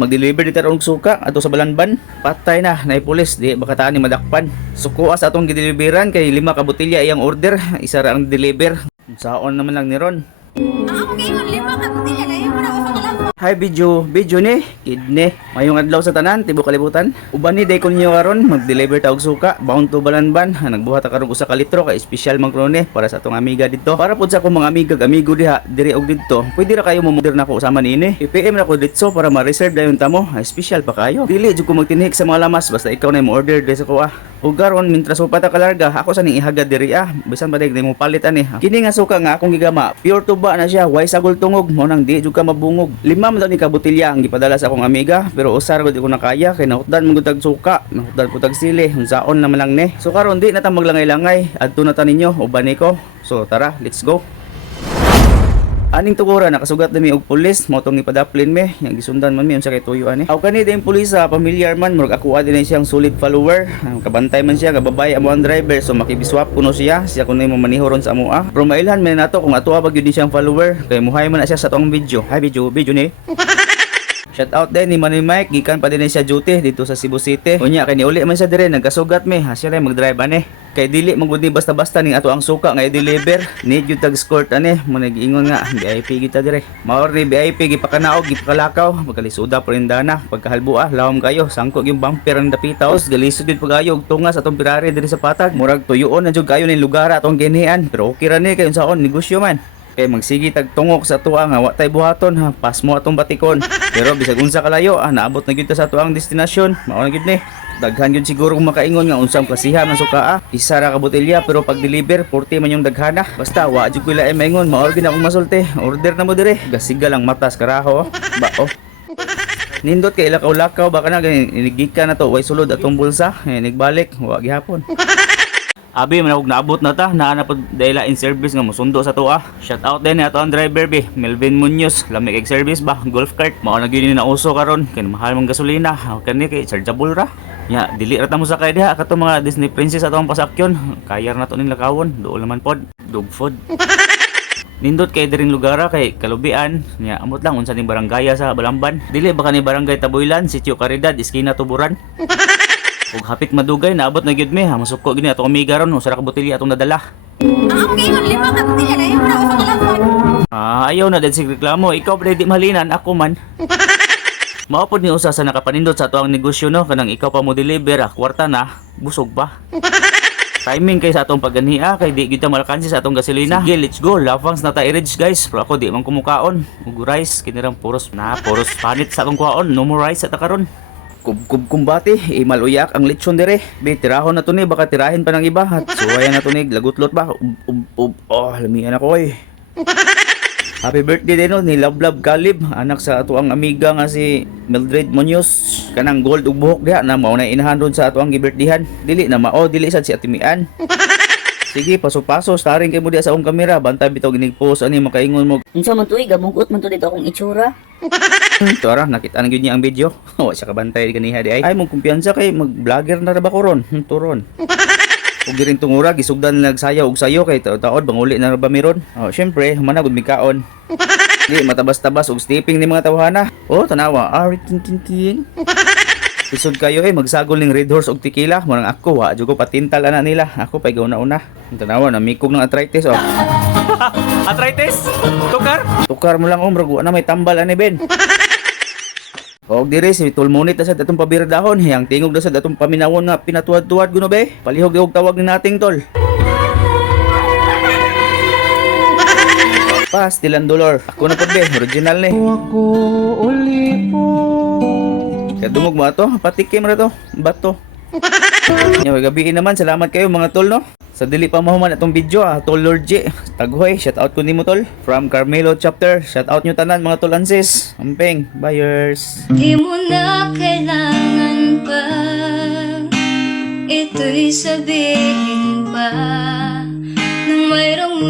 Mag-deliver dito og suka ato sa Balanban. Patay na pulis di bakataan ni madakpan. Sukuas atong gideliveran kay 5 ka botelya iyang order, isa ra ang deliver. Saon naman lang ni Ron. Ang ako kayo, 5 ka botelya na yun. Wala ko sa kalabwa. Hi video ni kidney. Mayong adlaw sa tanan tibuok kalibutan. Uban ni day kunyo karon mag-deliver ta og suka bound to Balanban. Nagbuhat ta karon usa ka litro kay special man krone para sa atong amiga dito. Para pud sa akong mga amiga amigo diha diri og didto. Pwede ra kayo mo-order nako usama niini. I-PM na ko dito para ma-reserve dayon ta mo. Special pa kayo. Dili jud ko magtinhik sa mga lamas basta ikaw na mo order diri sa kuha. Ug karon mintras upa ta kalarga ako sa ning ihagad diri bisan pa day mo palit ani. Kini nga suka nga akong gigama pure tuba na siya way sagol tungog mo nang di jud ka mabungog. 5 man daw ni ka botelya ang gipadala sa akong amiga pero usar gud ko nakaya kay nahutdan mo gud tag suka, nahutdan ko tag sili, unsaon naman lang ni. So karon di na ta maglangay-langay, adto na ta ninyo uban ko. So tara, let's go. Aning tugura nakasugat dami og pulis mo tong ipadaplin me yang gisundan man mi unsa kay tuyo ani. Aw kani din pulis sa familiar man murag ako din siyang solid follower. Kabantay man siya kababay amo ang driver so makibiswap kuno siya kuno mo maniho ron sa amo Pero mailhan man nato kung ato ba gyud siyang follower kay muhay man na siya sa tuong video. Hi video ni. Shout out din ni Manny Mike, gikan pa din siya duty dito sa Cebu City. Unya kay niuli man siya dire nagkasugat me, siya ray mag-drive ani. Kay dili magud ni basta-basta ning ato ang suka nga i-deliver. Need yung tag escort ani, mo nag-ingon nga VIP kita dire. Maor ni VIP gipakanaog, gipakalakaw, pagkalisuda prindana, pagkahalbua, lawom kayo, sangko yung bumper ang dapitaos, galisod gid pagayo og tungas atong Ferrari dire sa patag. Murag tuyoon na jud kayo ning lugar atong ginian, pero okay ra ni kay unsaon negosyo man. Kay magsigi tag tungok sa tuwa nga wa tay buhaton pas mo atong batikon. Pero bisag unsa kalayo naabot na gyud ta sa tuang destinasyon. Mao na gyud ni. Daghan gyud siguro kung makaingon nga unsang kasihan ng suka Isa ra ka botelya pero pag deliver 40 man yung daghana. Basta wa jud ko lae maingon maor gid akong masulti. Order na mo dire. Gasiga lang matas karaho. Nindot kay lakaw-lakaw baka na inigikan na to way sulod atong bulsa. Nigbalik wa gihapon. Abi man og naabot na ta naana pod dayla in service nga mosundo sa tuwa. Shout out din ato ang driver be Melvin Munoz, lamig eg service ba golf cart mao na gyud ni na uso karon kay mahal man gasolina kani kay chargeable ra. Ya dili ra ta mo sakay diha kato mga Disney princess atong pasakyon. Kayar na to ning lakawon duol naman pod dog food. Nindot kay diring lugar kay kalubian nya amot lang unsa ning barangay sa Balamban. Dili baka ni barangay Taboylan, Sitio Caridad, Iskina Tuburan. Ug hapit madugay naabot na gyud mi masuko gini atong amiga ron usa ra ka botelya atong nadala. Ang ako kayo, 5 ka botelya na yun. Wala ko sa kalabwa. Ayaw na din sig reklamo, ikaw pa di malinan ako man. Mao pod ni usa sa nakapanindot sa tuang negosyo no kanang ikaw pa mo deliver kwarta na busog pa. Timing kay sa atong pagganiha kay di kita malakansi sa atong gasolina. Sige, let's go. Lavangs na ta i-reach guys. Pero ako di man kumukaon. Ug rice kinirang puros panit sa atong kuhaon. No more rice at karon. Kub kumbati, maluyak ang lechon dire. Be tirahon na to ni baka tirahin pa ng iba. At suwayan na to ni lagutlot ba. Lamian ako eh. Happy birthday din no ni Love Galib, anak sa ato ang amiga nga si Mildred Munoz. Kanang gold ug buhok diha na mao na inahan ron sa ato ang gibirthdayan. Dili na mao dili sad si Atimian. Sige, paso-paso staring kay mo diha sa akong kamera, bantay bitaw ginig post ani makaingon mo. Unsa man tuig gamugot man to dito akong itsura. Tara, nakita na gyud niya ang video. Wa siya kabantay ganiha di ay. Ay mo kumpiyansa kay mag-vlogger na ra ba ko ron? Turon. Ug diring tungura gisugdan na nagsayaw og sayo kay taod banguli na ra ba meron. Syempre managud mi kaon. Di matabas-tabas og stepping ni mga tawhana. Tanawa, ting. Isod kayo magsagol ning Red Horse og tequila. Murang ako wa jud ko patintal ana nila. Ako pay gauna-una. Tanawa na mikog ng arthritis Arthritis? Tukar mo lang murag wa na may tambal ani Ben. Og diri si tulmunit na sa datong pabirdahon, yang tingog na sa datong paminawon nga pinatuwad-tuwad guno be. Palihog og tawag ni nating tol. Pastilan dolor. Ako na pod be, original ni. Ako uli po. Kadungog mo ato, patikim ra to, bato. Nya gabi naman, salamat kayo mga tol no. Sa dili pa mahuman atong video Tol Lord J. Taghoy, shout out ko nimo tol. From Carmelo chapter, shout out nyo tanan mga tol and sis. Ampeng, buyers. Di mo na kailangan pa ito'y sabihin pa nang mayroong